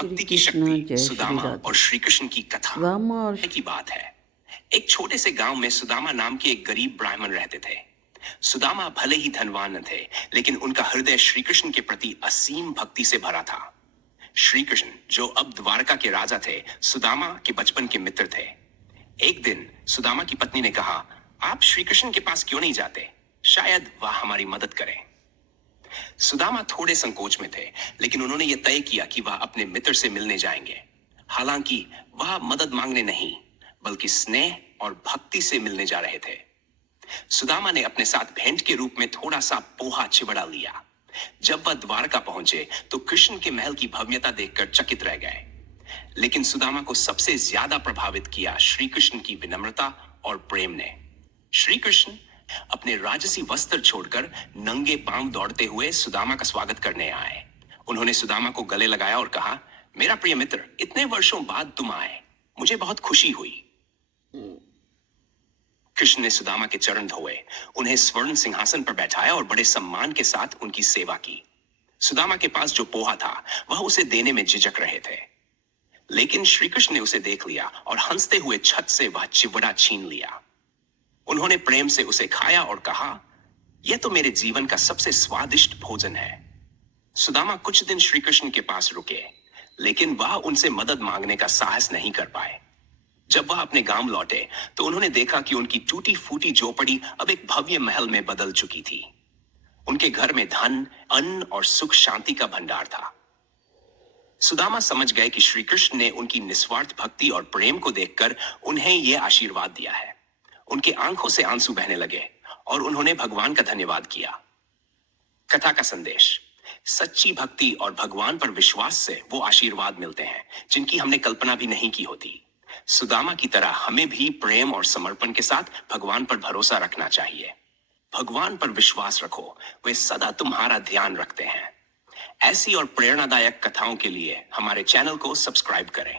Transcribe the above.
श्री भक्ति की कृष्ण शक्ति, जय श्री सुदामा राधे। और श्री कृष्ण की कथा सुदामा और की बात है। एक छोटे से गांव में सुदामा नाम के एक गरीब ब्राह्मण रहते थे। सुदामा भले ही धनवान न थे, लेकिन उनका हृदय श्री कृष्ण के प्रति असीम भक्ति से भरा था। श्री कृष्ण, जो अब द्वारका के राजा थे, सुदामा के बचपन के मित्र थे। एक दिन सुदामा की पत्नी ने कहा, आप श्री कृष्ण के पास क्यों नहीं जाते? शायद वह हमारी मदद करें। सुदामा थोड़े संकोच में थे, लेकिन उन्होंने यह तय किया कि वह अपने मित्र से मिलने जाएंगे। हालांकि वह मदद मांगने नहीं, बल्कि स्नेह और भक्ति से मिलने जा रहे थे। सुदामा ने अपने साथ भेंट के रूप में थोड़ा सा पोहा चिवड़ा लिया। जब वह द्वारका पहुंचे तो कृष्ण के महल की भव्यता देखकर चकित रह गए। लेकिन सुदामा को सबसे ज्यादा प्रभावित किया श्री कृष्ण की विनम्रता और प्रेम ने। श्री कृष्ण अपने राजसी वस्त्र छोड़कर नंगे पांव दौड़ते हुए सुदामा का स्वागत करने आए। उन्होंने सुदामा को गले लगाया और कहा, मेरा प्रिय मित्र, इतने वर्षों बाद तुम आए, मुझे बहुत खुशी हुई। कृष्ण ने सुदामा के चरण धोए, उन्हें स्वर्ण सिंहासन पर बैठाया और बड़े सम्मान के साथ उनकी सेवा की। सुदामा के पास जो पोहा था, वह उसे देने में झिझक रहे थे, लेकिन श्री कृष्ण ने उसे देख लिया और हंसते हुए छत से वह चिवड़ा छीन लिया। उन्होंने प्रेम से उसे खाया और कहा, यह तो मेरे जीवन का सबसे स्वादिष्ट भोजन है। सुदामा कुछ दिन श्री कृष्ण के पास रुके, लेकिन वह उनसे मदद मांगने का साहस नहीं कर पाए। जब वह अपने गांव लौटे तो उन्होंने देखा कि उनकी टूटी फूटी झोपड़ी अब एक भव्य महल में बदल चुकी थी। उनके घर में धन, अन्न और सुख शांति का भंडार था। सुदामा समझ गए कि श्री कृष्ण ने उनकी निस्वार्थ भक्ति और प्रेम को देखकर उन्हें यह आशीर्वाद दिया है। उनके आंखों से आंसू बहने लगे और उन्होंने भगवान का धन्यवाद किया। कथा का संदेश, सच्ची भक्ति और भगवान पर विश्वास से वो आशीर्वाद मिलते हैं जिनकी हमने कल्पना भी नहीं की होती। सुदामा की तरह हमें भी प्रेम और समर्पण के साथ भगवान पर भरोसा रखना चाहिए। भगवान पर विश्वास रखो, वे सदा तुम्हारा ध्यान रखते हैं। ऐसी और प्रेरणादायक कथाओं के लिए हमारे चैनल को सब्सक्राइब करें।